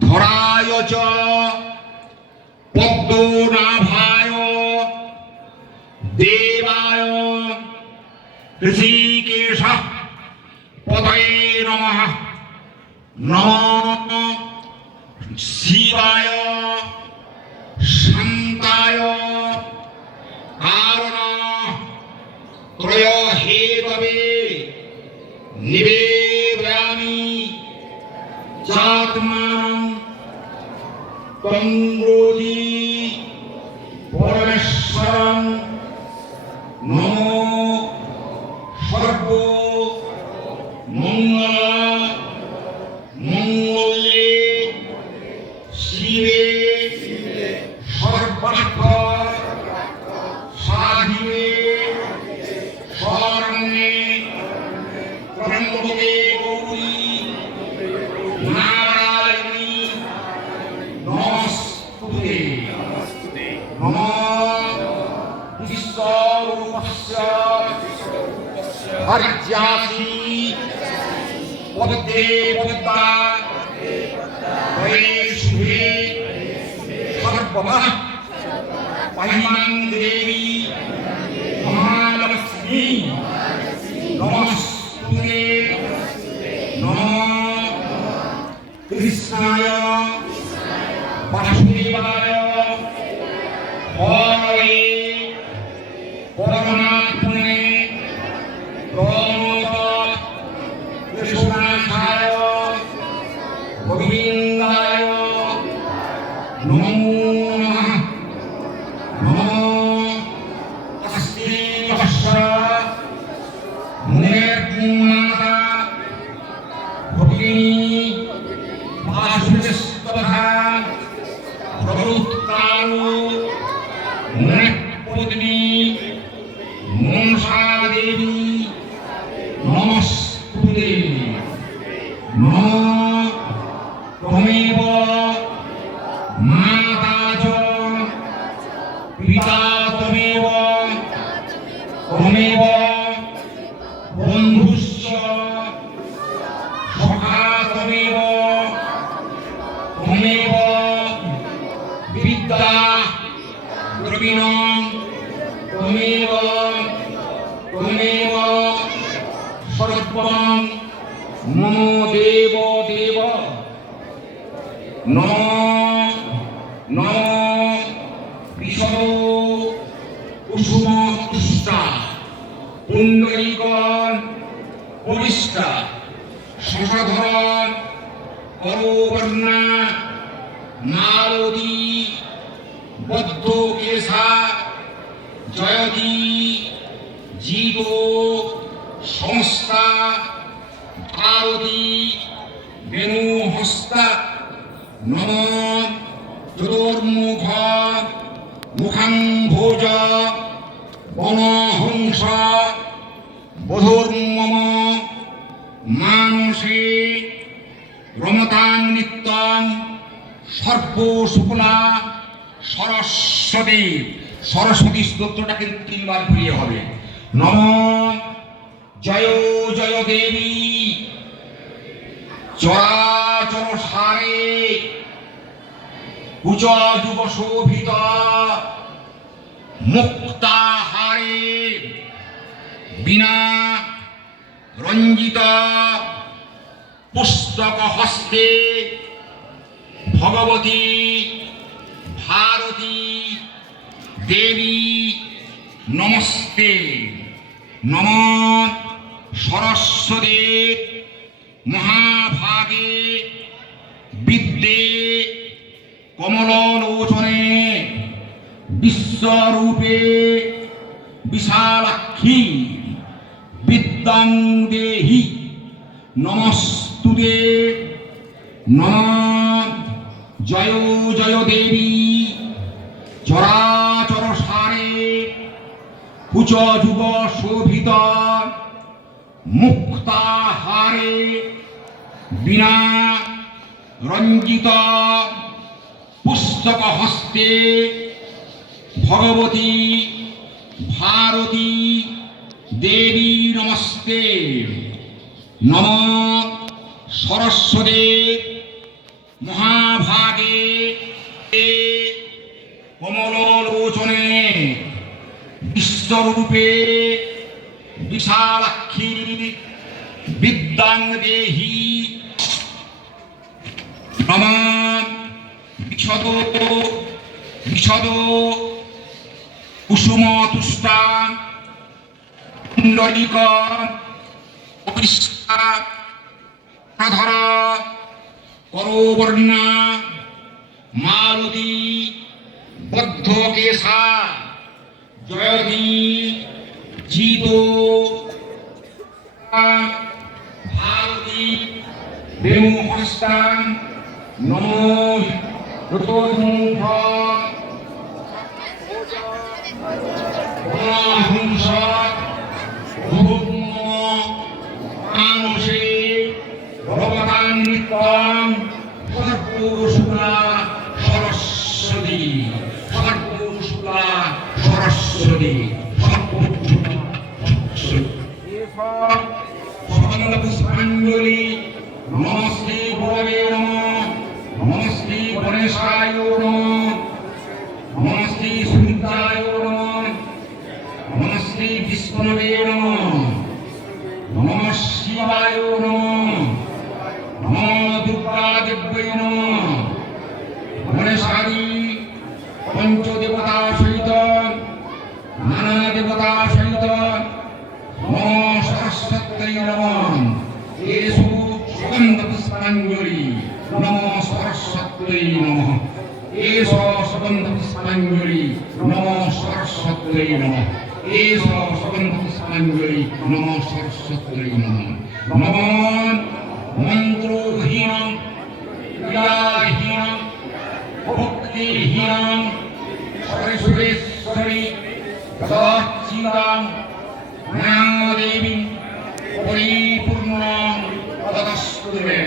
ধরায় চ পদ্মনাভায় দেবায় ঋষিকেশ পদয়ে নম। নম। শিবায়। তঙ্গোজি পরমেশ্বরং নমো সর্ব মঙ্গল মঙ্গলে শিবে সর্বার্থ সাধিবে স্বর্ণে ত্রম্বকে हरिज्यासी। पदे पदा वै शुभे सर्वमः। देवी महालक्ष्मी। नमस्तुते नमः। कृष्णाय দেবী। নমস্তুতে নম। ত্বমেব মাতা চ পিতা ত্বমেব ত্বমেব বন্ধুশ্চ। সখা ত্বমেব ত্বমেব বিদ্যা। দ্রবিণং ত্বমেব ত্বমেব সর্বং মম দেব দেব নম নম বিশদ কুসুম পুষ্টা পুণ্ডরীকর পরিষ্টা শশধর করবর্ণা মালতী বদ্ধ কেশা জয়তী জীব সংস্থা ভারতী বেণু হস্তা নম, চতুর্মুখ মুখাং ভোজ বনহংস বধুর্মম মানসে রমতাং নিত্যং সর্বশুক্লা সরস্বতী। সরস্বতী স্তোত্রটা কিন্তু তিনবার ঘুরিয়ে হবে। নম জয় জয় দেবী। চরাচর সারে। কুচ যুব শোভিত মুক্তাহারে বিনা রঞ্জিত পুস্তক হস্তে ভগবতী ভারতী দেবী নমস্তে। নম সরস্বতী মহাভাগে বিদ্যে কমলোচনে বিশ্বরূপে বিশালাক্ষী বিদ্যাং দেহি নমস্তুতে নম জয় জয় দেবী চরাচর সারে কুচ যুব শোভিত মুক্তাহারে বিনা রঞ্জিত পুস্তক হস্তে ভগবতী ভারতী দেবী নমস্তে। নম সরস্বতী মহাভাগে কমলোচনে বিশ্বরূপে বিশালাক্ষী বিদ্যাং দেহি নম বিশদ বিশদ কুসুম তুষ্টা কুণ্ডলিক ধর করবর্ণা মালতী বদ্ধ কেশা জয়তী জিত ভারতী বেণুহস্তান নমো ঋতোমুখ ভগবান সর্বশুক্লা সরস্বতী সর্বশুক্লা সরস্বতী সর্বশুক্লা পুষ্পাঞ্জলি নমস্তে গুরবে নম, নমস্তে গণেশায় নম, নমস্তে সূর্যায় নম, নমস্তে বিষ্ণবে নম নম শিবায় নম। নম দুর্গা দেব্যৈ নম গণেশাদি পঞ্চদেবতা সহিত নানা দেবতা সহিত সরস্বত্যৈ নম। এষু সুগন্ধ পুষ্পাঞ্জলি নম। সরস্বত্যৈ নম এষ সুগন্ধ পুষ্পাঞ্জলি নম সরস্বত্যৈ নম নম। নম মন্ত্রহীন ক্রিয়াহীন ভক্তিহীন সরেশ্বরেশ্বরী সচিদাং দেবী পরিপূর্ণ তদস্তুমে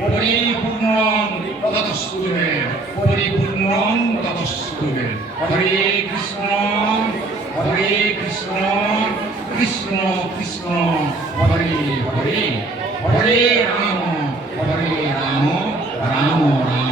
পরিপূর্ণ তদস্তুমে পরিপূর্ণ তদস্তুমে হরে কৃষ্ণ, হরে কৃষ্ণ কৃষ্ণ কৃষ্ণ হরে হরে হরে রাম হরে রাম রাম